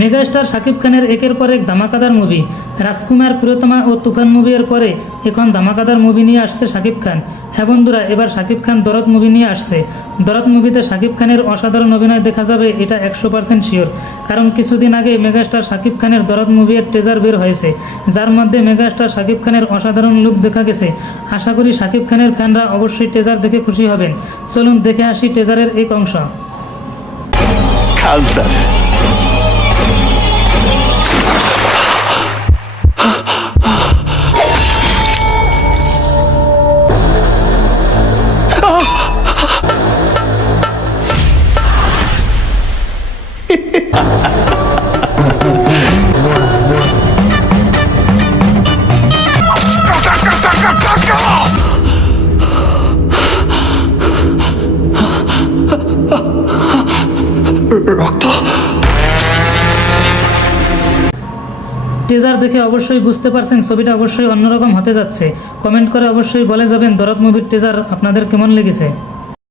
Megastar Shakib খানের একের পর এক ধামাকাদার মুভি। রাজকুমার, প্রিয়তমা ও তুফান মুভির পরে এখন ধামাকাদার মুভি নিয়ে আসছে শাকিব খান। হ্যাঁ বন্ধুরা, এবার শাকিব খান দরদ মুভি নিয়ে আসছে। দরদ মুভিতে শাকিব খানের অসাধারণ অভিনয় দেখা যাবে, এটা 100% শিওর। কারণ কিছুদিন আগে মেগাস্টার শাকিব খানের দরদ মুভির ট্রেজার বের হয়েছে, যার মধ্যে মেগাস্টার শাকিব খানের অসাধারণ লুক দেখা গেছে। আশা করি শাকিব খানের ফ্যানরা অবশ্যই ট্রেজার দেখে খুশি হবেন। চলুন দেখে আসি ট্রেজারের এক অংশ। খান স্যার, রক্ত। টিজার দেখে অবশ্যই বুঝতে পারছেন ছবিটা অবশ্যই অন্যরকম হতে যাচ্ছে। কমেন্ট করে অবশ্যই বলে যাবেন দরদ মুভির টিজার আপনাদের কেমন লেগেছে।